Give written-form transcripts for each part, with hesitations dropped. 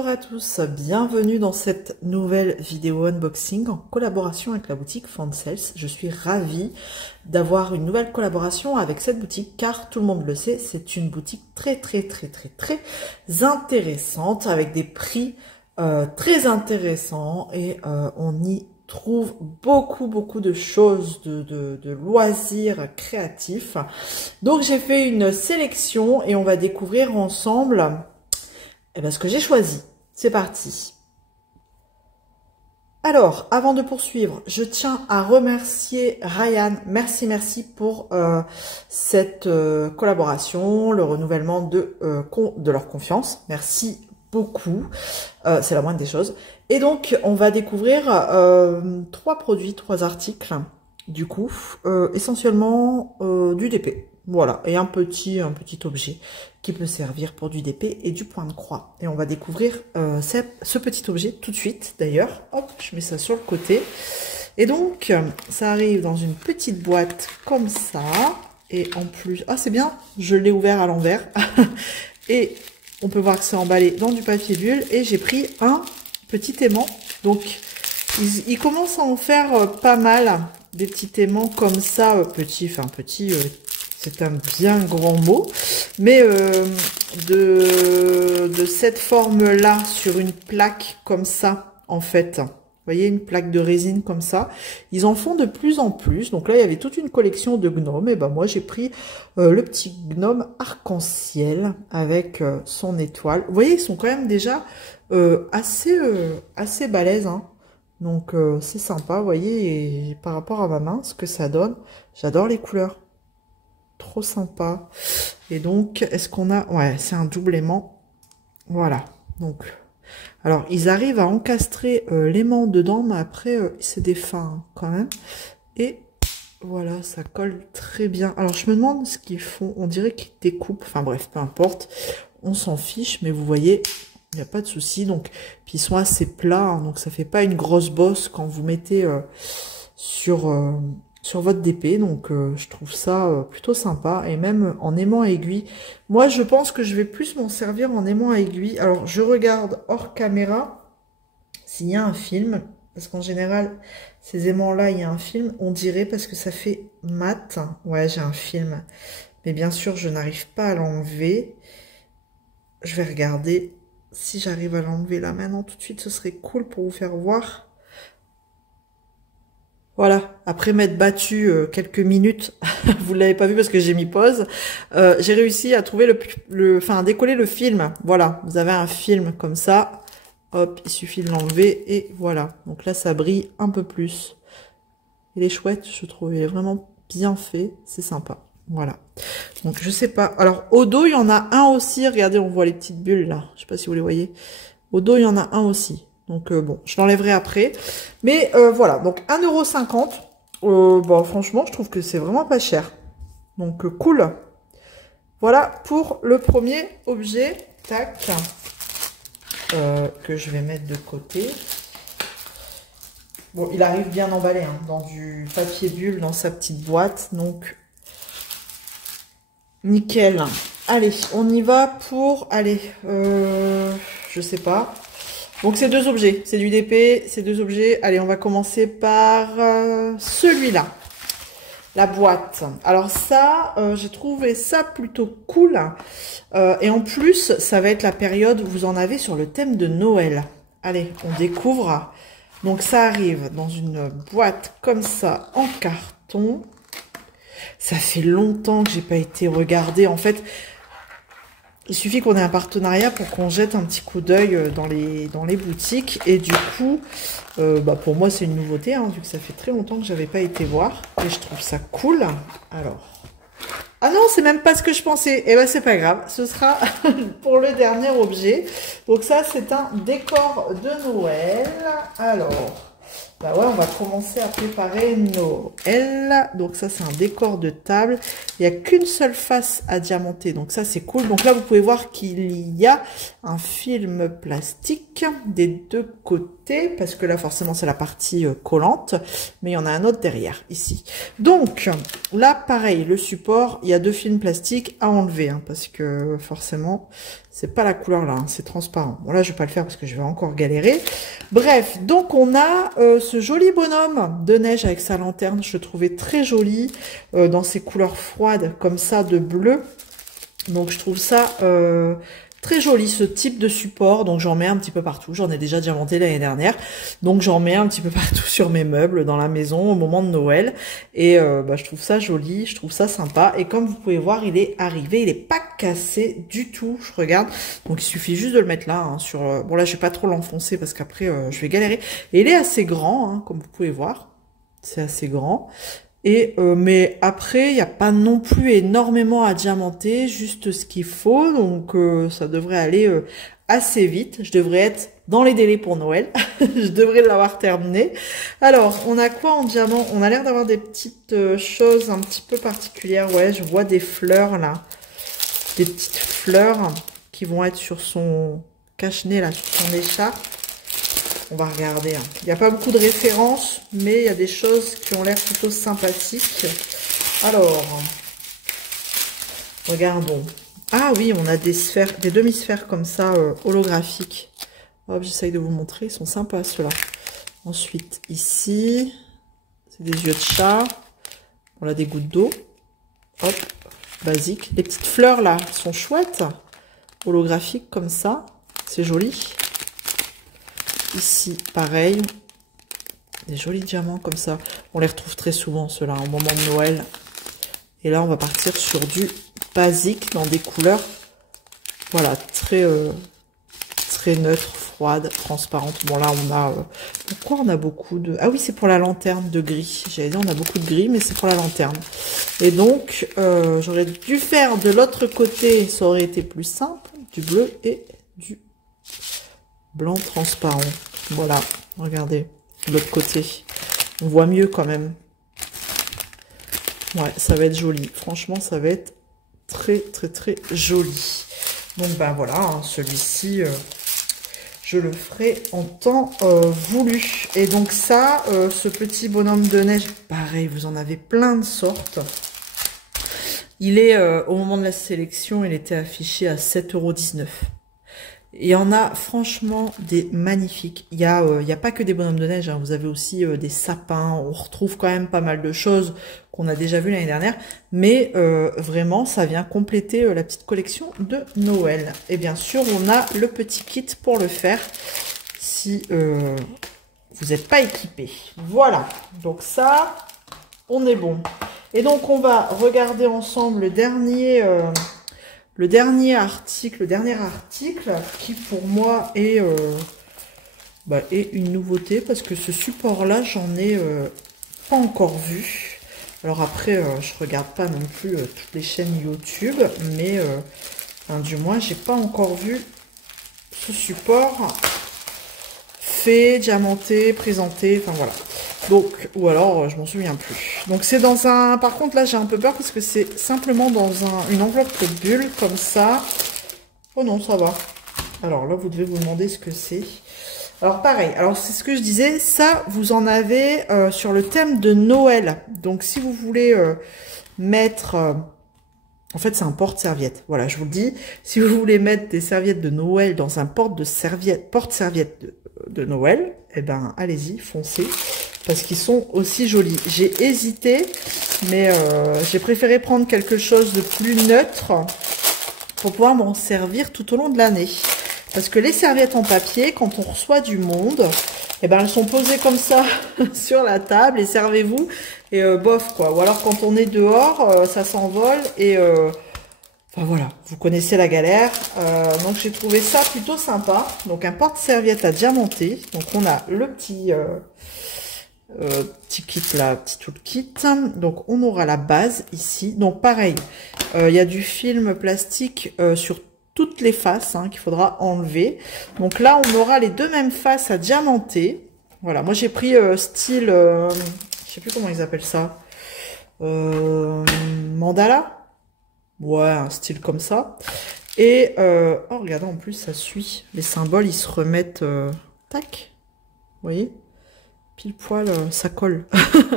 Bonjour à tous, bienvenue dans cette nouvelle vidéo unboxing en collaboration avec la boutique Fansels. Je suis ravie d'avoir une nouvelle collaboration avec cette boutique car tout le monde le sait, c'est une boutique très intéressante avec des prix très intéressants et on y trouve beaucoup de choses, de loisirs créatifs. Donc j'ai fait une sélection et on va découvrir ensemble ce que j'ai choisi. C'est parti. Alors, avant de poursuivre, je tiens à remercier Ryan. Merci pour cette collaboration, le renouvellement de leur confiance. Merci beaucoup. C'est la moindre des choses. Et donc, on va découvrir 3 articles, du coup, essentiellement du DP. Voilà, et un petit objet qui peut servir pour du DP et du point de croix. Et on va découvrir ce petit objet tout de suite, d'ailleurs. Hop, je mets ça sur le côté. Et donc, ça arrive dans une petite boîte comme ça. Et en plus, ah c'est bien, je l'ai ouvert à l'envers. Et on peut voir que c'est emballé dans du papier bulle. Et j'ai pris un petit aimant. Donc, ils commencent à en faire pas mal. Des petits aimants comme ça, petit, c'est un bien grand mot, mais de cette forme-là, sur une plaque comme ça, en fait. Vous voyez, une plaque de résine comme ça. Ils en font de plus en plus. Donc là, il y avait toute une collection de gnomes. Et ben moi, j'ai pris le petit gnome arc-en-ciel avec son étoile. Vous voyez, ils sont quand même déjà assez balèzes, hein. Donc c'est sympa, vous voyez, et par rapport à ma main, ce que ça donne, j'adore les couleurs. Trop sympa. Et donc, est-ce qu'on a... Ouais, c'est un double aimant. Voilà. Donc, alors, ils arrivent à encastrer l'aimant dedans, mais après, c'est des fins quand même. Et voilà, ça colle très bien. Alors, je me demande ce qu'ils font. On dirait qu'ils découpent. Enfin bref, peu importe. On s'en fiche, mais vous voyez... Il n'y a pas de souci. Donc, puis ils sont assez plats, hein, donc ça fait pas une grosse bosse quand vous mettez sur votre DP. Donc, je trouve ça plutôt sympa. Et même en aimant à aiguille. Moi, je pense que je vais plus m'en servir en aimant à aiguille. Alors, je regarde hors caméra s'il y a un film. Parce qu'en général, ces aimants-là, il y a un film. On dirait parce que ça fait mat. Ouais, j'ai un film. Mais bien sûr, je n'arrive pas à l'enlever. Je vais regarder... Si j'arrive à l'enlever là maintenant tout de suite, ce serait cool pour vous faire voir. Voilà, après m'être battu quelques minutes, vous l'avez pas vu parce que j'ai mis pause, j'ai réussi à trouver à décoller le film. Voilà, vous avez un film comme ça, hop, il suffit de l'enlever et voilà. Donc là, ça brille un peu plus. Il est chouette, je trouve, il est vraiment bien fait, c'est sympa. Voilà. Donc, je sais pas. Alors, au dos, il y en a un aussi. Regardez, on voit les petites bulles, là. Je sais pas si vous les voyez. Au dos, il y en a un aussi. Donc, bon, je l'enlèverai après. Mais, voilà. Donc, 1,50 €. Bon, franchement, je trouve que c'est vraiment pas cher. Donc, cool. Voilà pour le premier objet. Tac. Que je vais mettre de côté. Bon, il arrive bien emballé, hein, dans du papier bulle, dans sa petite boîte. Donc, nickel. Allez, on y va pour... Allez, je sais pas. Donc, c'est 2 objets. C'est du DP, c'est 2 objets. Allez, on va commencer par celui-là. La boîte. Alors ça, j'ai trouvé ça plutôt cool. Et en plus, ça va être la période où vous en avez sur le thème de Noël. Allez, on découvre. Donc, ça arrive dans une boîte comme ça, en carton. Ça fait longtemps que j'ai pas été regardée. En fait, il suffit qu'on ait un partenariat pour qu'on jette un petit coup d'œil dans les boutiques. Et du coup, pour moi, c'est une nouveauté, hein, vu que ça fait très longtemps que j'avais pas été voir. Et je trouve ça cool. Alors... Ah non, c'est même pas ce que je pensais. Eh ben, c'est pas grave. Ce sera pour le dernier objet. Donc ça, c'est un décor de Noël. Alors... Bah ouais, on va commencer à préparer Noël. Donc ça, c'est un décor de table. Il n'y a qu'une seule face à diamanter. Donc ça, c'est cool. Donc là, vous pouvez voir qu'il y a un film plastique des deux côtés. Parce que là, forcément, c'est la partie collante. Mais il y en a un autre derrière, ici. Donc là, pareil, le support, il y a deux films plastiques à enlever. Hein, parce que forcément, c'est pas la couleur là. Hein, c'est transparent. Bon là, je vais pas le faire parce que je vais encore galérer. Bref, donc on a ce joli bonhomme de neige avec sa lanterne, je le trouvais très joli, dans ses couleurs froides comme ça de bleu. Donc je trouve ça très joli ce type de support, donc j'en mets un petit peu partout, j'en ai déjà diamanté l'année dernière, donc j'en mets un petit peu partout sur mes meubles dans la maison au moment de Noël, et bah, je trouve ça joli, je trouve ça sympa, et comme vous pouvez voir, il est arrivé, il est pas cassé du tout, je regarde, donc il suffit juste de le mettre là, hein, sur, bon là je vais pas trop l'enfoncer parce qu'après je vais galérer, et il est assez grand, hein, comme vous pouvez voir, c'est assez grand. Et mais après, il n'y a pas non plus énormément à diamanter, juste ce qu'il faut. Donc ça devrait aller assez vite. Je devrais être dans les délais pour Noël. Je devrais l'avoir terminé. Alors, on a quoi en diamant? On a l'air d'avoir des petites choses un petit peu particulières. Ouais, je vois des fleurs là. Des petites fleurs qui vont être sur son cache-nez là, sur son écharpe. On va regarder. Hein. Il n'y a pas beaucoup de références, mais il y a des choses qui ont l'air plutôt sympathiques. Alors, regardons. Ah oui, on a des sphères, des demi-sphères comme ça, holographiques. Hop, j'essaye de vous montrer. Ils sont sympas, ceux-là. Ensuite, ici, c'est des yeux de chat. On a des gouttes d'eau. Hop, basique. Les petites fleurs, là, sont chouettes. Holographiques, comme ça. C'est joli. Ici, pareil, des jolis diamants comme ça. On les retrouve très souvent, ceux-là, au moment de Noël. Et là, on va partir sur du basique, dans des couleurs, voilà, très neutres, froides, transparentes. Bon, là, on a... pourquoi on a beaucoup de... Ah oui, c'est pour la lanterne de gris. J'allais dire, on a beaucoup de gris, mais c'est pour la lanterne. Et donc, j'aurais dû faire de l'autre côté, ça aurait été plus simple, du bleu et du blanc transparent. Voilà, regardez, de l'autre côté. On voit mieux quand même. Ouais, ça va être joli. Franchement, ça va être très joli. Donc, ben voilà, hein, celui-ci, je le ferai en temps voulu. Et donc ça, ce petit bonhomme de neige, pareil, vous en avez plein de sortes. Il est, au moment de la sélection, il était affiché à 7,19 €. Il y en a franchement des magnifiques. Il y a pas que des bonhommes de neige, hein. Vous avez aussi des sapins. On retrouve quand même pas mal de choses qu'on a déjà vues l'année dernière. Mais vraiment, ça vient compléter la petite collection de Noël. Et bien sûr, on a le petit kit pour le faire si vous n'êtes pas équipé. Voilà, donc ça, on est bon. Et donc, on va regarder ensemble le dernier article qui pour moi est une nouveauté parce que ce support là j'en ai pas encore vu. Alors après je regarde pas non plus toutes les chaînes YouTube, mais enfin, du moins j'ai pas encore vu ce support fait, diamanté, présenté, enfin voilà. Donc, ou alors, je m'en souviens plus. Donc, c'est dans un... Par contre, là, j'ai un peu peur parce que c'est simplement dans une enveloppe de bulle, comme ça. Oh non, ça va. Alors là, vous devez vous demander ce que c'est. Alors, pareil. Alors, c'est ce que je disais. Ça, vous en avez sur le thème de Noël. Donc, si vous voulez mettre... en fait, c'est un porte-serviette. Voilà, je vous le dis. Si vous voulez mettre des serviettes de Noël dans un porte-serviette de Noël, eh ben, allez-y, foncez. Parce qu'ils sont aussi jolis. J'ai hésité, mais j'ai préféré prendre quelque chose de plus neutre pour pouvoir m'en servir tout au long de l'année. Parce que les serviettes en papier, quand on reçoit du monde, eh ben, elles sont posées comme ça sur la table et servez-vous. Et bof, quoi. Ou alors quand on est dehors, ça s'envole et... enfin voilà, vous connaissez la galère. Donc j'ai trouvé ça plutôt sympa. Donc un porte-serviette à diamanter. Donc on a le petit kit là, petit toolkit. Donc on aura la base ici. Donc pareil, il y a du film plastique sur toutes les faces qu'il faudra enlever. Donc là on aura les deux mêmes faces à diamanter. Voilà, moi j'ai pris style, je sais plus comment ils appellent ça, mandala. Ouais, un style comme ça. Et, oh, regardez, en plus, ça suit. Les symboles, ils se remettent, tac. Vous voyez? Pile poil, ça colle.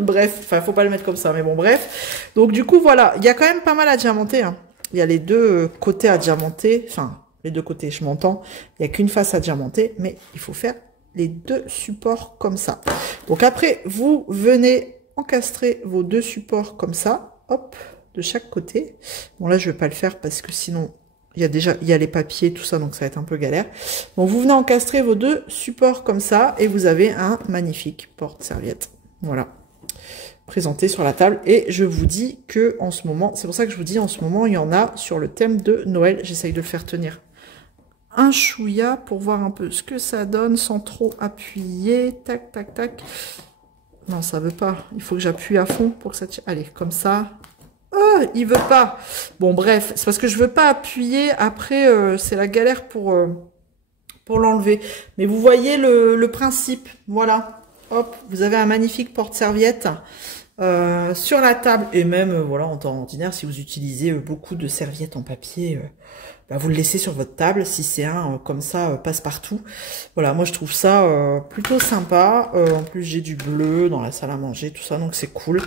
Bref, enfin, faut pas le mettre comme ça, mais bon, bref. Donc, du coup, voilà. Il y a quand même pas mal à diamanter, hein. Il y a les deux côtés à diamanter. Enfin, les deux côtés, je m'entends. Il n'y a qu'une face à diamanter, mais il faut faire les deux supports comme ça. Donc, après, vous venez encastrer vos deux supports comme ça. Hop, de chaque côté. Bon, là, je vais pas le faire parce que sinon, il y a les papiers, tout ça, donc ça va être un peu galère. Donc, vous venez encastrer vos deux supports comme ça et vous avez un magnifique porte-serviette. Voilà. Présenté sur la table. Et je vous dis que en ce moment, c'est pour ça que je vous dis en ce moment, il y en a sur le thème de Noël. J'essaye de le faire tenir un chouïa pour voir un peu ce que ça donne sans trop appuyer. Tac, tac, tac. Non, ça veut pas. Il faut que j'appuie à fond pour que ça tienne. Allez, comme ça. Oh, il veut pas. Bon, bref, c'est parce que je veux pas appuyer. Après, c'est la galère pour l'enlever. Mais vous voyez le principe. Voilà. Hop, vous avez un magnifique porte-serviette sur la table. Et même, voilà, en temps ordinaire, si vous utilisez beaucoup de serviettes en papier, bah, vous le laissez sur votre table. Si c'est un comme ça, passe-partout. Voilà, moi je trouve ça plutôt sympa. En plus, j'ai du bleu dans la salle à manger, tout ça, donc c'est cool.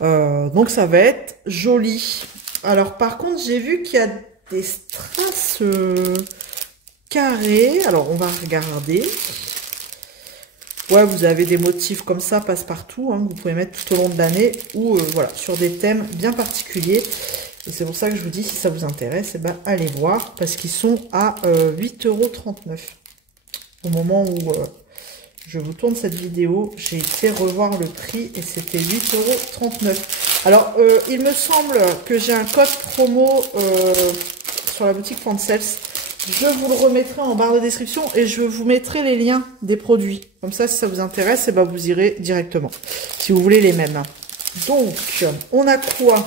Donc ça va être joli. Alors par contre, j'ai vu qu'il y a des strass carrés. Alors on va regarder. Ouais, vous avez des motifs comme ça, passe-partout, hein, que vous pouvez mettre tout au long de l'année ou voilà, sur des thèmes bien particuliers. Et c'est pour ça que je vous dis, si ça vous intéresse, eh ben, allez voir, parce qu'ils sont à 8,39 €. Au moment où je vous tourne cette vidéo, j'ai été revoir le prix et c'était 8,39 €. Alors, il me semble que j'ai un code promo sur la boutique Fancels. Je vous le remettrai en barre de description et je vous mettrai les liens des produits. Comme ça, si ça vous intéresse, eh ben, vous irez directement, si vous voulez les mêmes. Donc, on a quoi?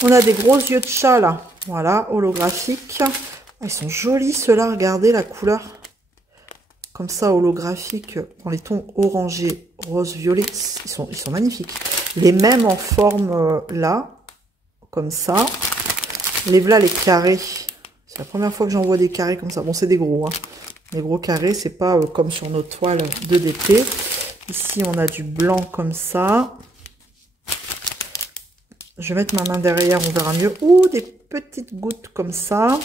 On a des gros yeux de chat, là. Voilà, holographiques. Ah, ils sont jolis, ceux-là. Regardez la couleur. Comme ça, holographique, dans les tons orangés, rose, violet. Ils sont magnifiques. Les mêmes en forme, là. Comme ça. Les voilà, les carrés. C'est la première fois que j'en vois des carrés comme ça. Bon, c'est des gros, hein. Les gros carrés, c'est pas comme sur nos toiles de DP. Ici, on a du blanc comme ça. Je vais mettre ma main derrière, on verra mieux. Ouh, des petites gouttes comme ça.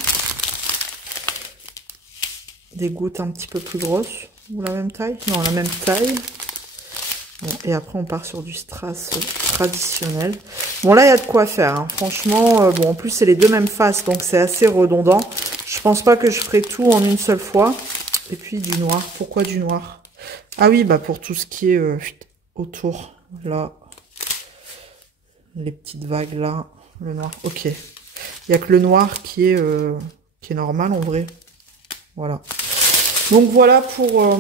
Des gouttes un petit peu plus grosses. Ou la même taille? Non, la même taille. Bon, et après, on part sur du strass traditionnel. Bon, là, il y a de quoi faire, hein. Franchement, bon, en plus, c'est les deux mêmes faces, donc c'est assez redondant. Je pense pas que je ferai tout en une seule fois. Et puis, du noir. Pourquoi du noir? Ah oui, bah pour tout ce qui est autour. Là. Les petites vagues là, le noir, ok. Il n'y a que le noir qui est normal en vrai. Voilà. Donc voilà pour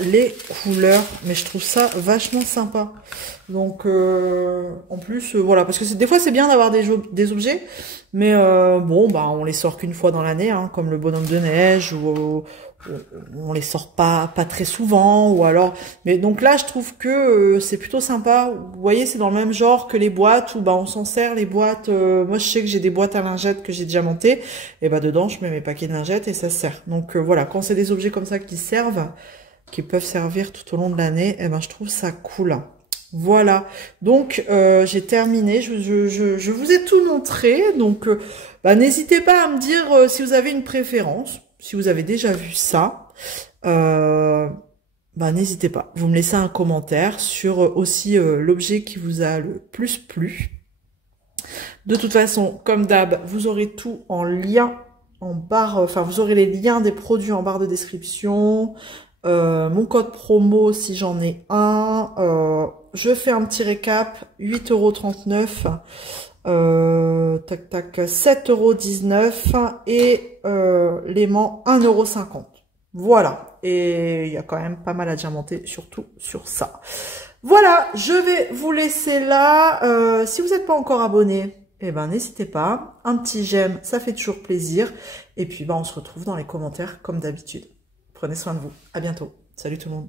les couleurs. Mais je trouve ça vachement sympa. Donc en plus, voilà, parce que des fois c'est bien d'avoir des objets, mais bon, bah on les sort qu'une fois dans l'année, hein, comme le bonhomme de neige, ou on les sort pas très souvent, ou alors. Mais donc là, je trouve que c'est plutôt sympa. Vous voyez, c'est dans le même genre que les boîtes où bah on s'en sert les boîtes. Moi, je sais que j'ai des boîtes à lingettes que j'ai déjà montées, et bah dedans, je mets mes paquets de lingettes et ça se sert. Donc voilà, quand c'est des objets comme ça qui servent, qui peuvent servir tout au long de l'année, et ben je trouve ça cool. Voilà, donc j'ai terminé, je vous ai tout montré, donc bah, n'hésitez pas à me dire si vous avez une préférence, si vous avez déjà vu ça, bah, n'hésitez pas, vous me laissez un commentaire sur aussi l'objet qui vous a le plus plu. De toute façon, comme d'hab, vous aurez tout en lien en barre, enfin vous aurez les liens des produits en barre de description, mon code promo si j'en ai un, je fais un petit récap, 8,39 €, tac tac, 7,19 € et l'aimant 1,50 €. Voilà, et il y a quand même pas mal à diamanter, surtout sur ça. Voilà, je vais vous laisser là. Si vous n'êtes pas encore abonné, eh ben n'hésitez pas. Un petit j'aime, ça fait toujours plaisir. Et puis bah, on se retrouve dans les commentaires comme d'habitude. Prenez soin de vous. À bientôt. Salut tout le monde.